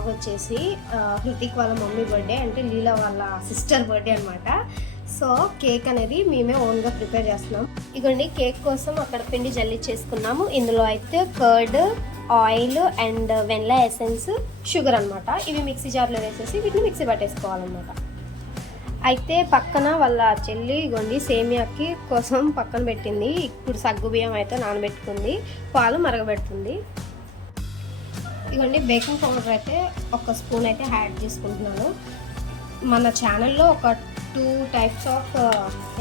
Vlog వచ్చేసి హృతిక్ వాళ్ళ mummy birthday అంటే లీలా వాళ్ళ సిస్టర్ బర్త్డే అనమాట. సో కేక్ అనేది మేమే ఓన్గా ప్రిపేర్ చేస్తున్నాం. ఇగోండి కేక్ కోసం అక్కడ పిండి జల్లి చేసుకున్నాము. ఇందులో అయితే curd, oil and vanilla essence, sugar అనమాట. ఇవి మిక్సీ జార్లో వేసేసి వీటిని మిక్సీ పట్టేసుకోవాలన్నమాట. అయితే పక్కన వాళ్ళ చెల్లి ఇగోండి సేమియాకి కోసం పక్కన పెట్టింది. ఇప్పుడు సగ్గుబియ్యం అయితే నానబెట్టుకుంది, పాలు మరగబెడుతుంది. ఇగోండి బేకింగ్ పౌడర్ అయితే ఒక స్పూన్ అయితే యాడ్ చేసుకుంటున్నాను. మన ఛానల్లో ఒక 2 టైప్స్ ఆఫ్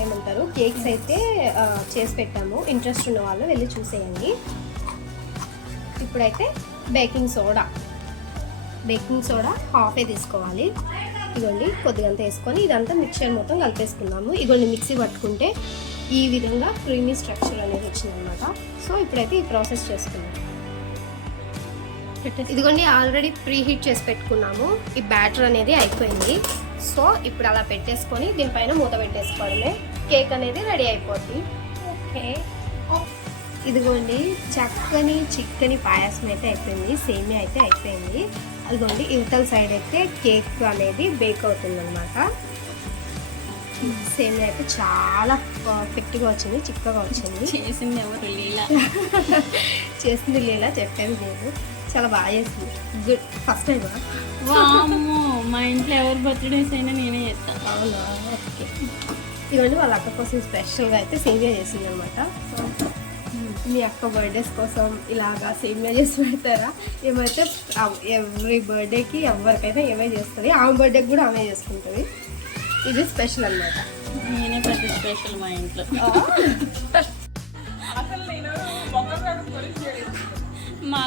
ఏమంటారు కేక్స్ అయితే చేసి పెట్టాము. ఇంట్రెస్ట్ ఉన్న వాళ్ళు వెళ్ళి చూసేయండి. ఇప్పుడైతే బేకింగ్ సోడా హాఫే తీసుకోవాలి. ఇగోండి కొద్దిగంత వేసుకొని ఇదంతా మిక్చర్ మొత్తం కలిపేసుకున్నాము. ఇగోండి మిక్సీ పట్టుకుంటే ఈ విధంగా క్రీమీ స్ట్రక్చర్ అనేది వచ్చిందనమాట. సో ఇప్పుడైతే ఈ ప్రాసెస్ చేసుకున్నాము. ఇదిగోండి ఆల్రెడీ ప్రీ హీట్ చేసి పెట్టుకున్నాము. ఈ బ్యాటర్ అనేది అయిపోయింది. సో ఇప్పుడు అలా పెట్టేసుకొని దీనిపైన మూత పెట్టేసుకోవడమే. కేక్ అనేది రెడీ అయిపోద్ది. ఓకే, ఇదిగోండి చిక్కని పాయసం అయితే అయిపోయింది. సేమియా అయితే అయిపోయింది. అదిగోండి ఇవతల సైడ్ అయితే కేక్ అనేది బేక్ అవుతుంది అనమాట. సేమియా అయితే చాలా పర్ఫెక్ట్గా వచ్చింది, చిక్కగా వచ్చింది. చేసింది ఎవరు? లీలా చేసింది లీలా, చెప్పేది నేను. చాలా బాగా చేసింది. గుడ్. ఫస్ట్ టైం మా ఇంట్లో ఎవరు బర్త్డేస్ అయినా నేనే చేస్తాను. అవునా? ఓకే. ఇవన్నీ వాళ్ళ అక్క కోసం స్పెషల్గా అయితే సేమియా చేసింది అనమాట. సో మీ అక్క బర్త్డేస్ కోసం ఇలాగా సేమియా చేసి పెడతారా? ఏమైతే ఎవ్రీ బర్త్డేకి ఎవరికైతే ఏమే చేస్తుంది. ఆమె బర్త్డేకి కూడా ఆమె చేసుకుంటుంది. ఇది స్పెషల్ అనమాట. నేనే పెద్ద స్పెషల్ మా ఇంట్లో. మా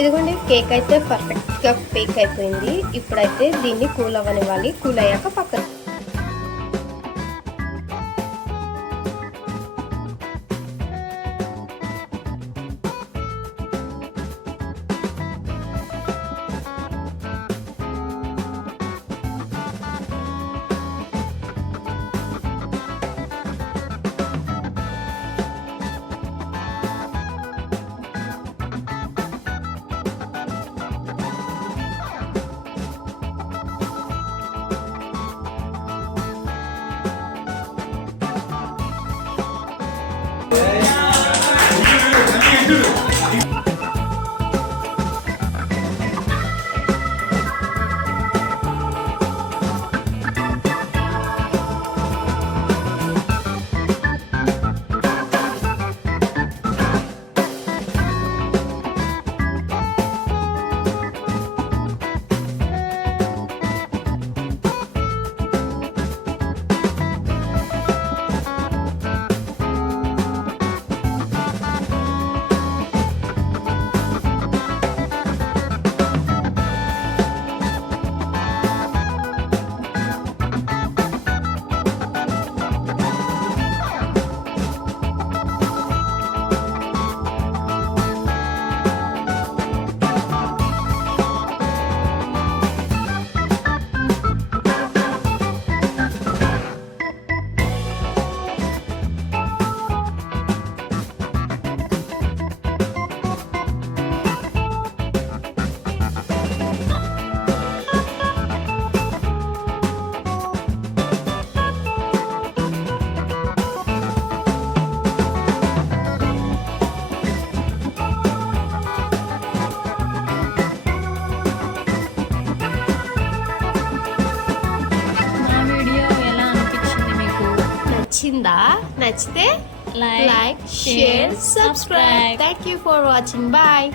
ఇదిగోండి కేక్ అయితే పర్ఫెక్ట్గా బేక్ అయిపోయింది. ఇప్పుడైతే దీన్ని కూల్ అవ్వనివ్వాలి. కూల్ అయ్యాక పక్కన నచ్చిందా? నచ్చితే like like share subscribe. Thank you for watching. Bye.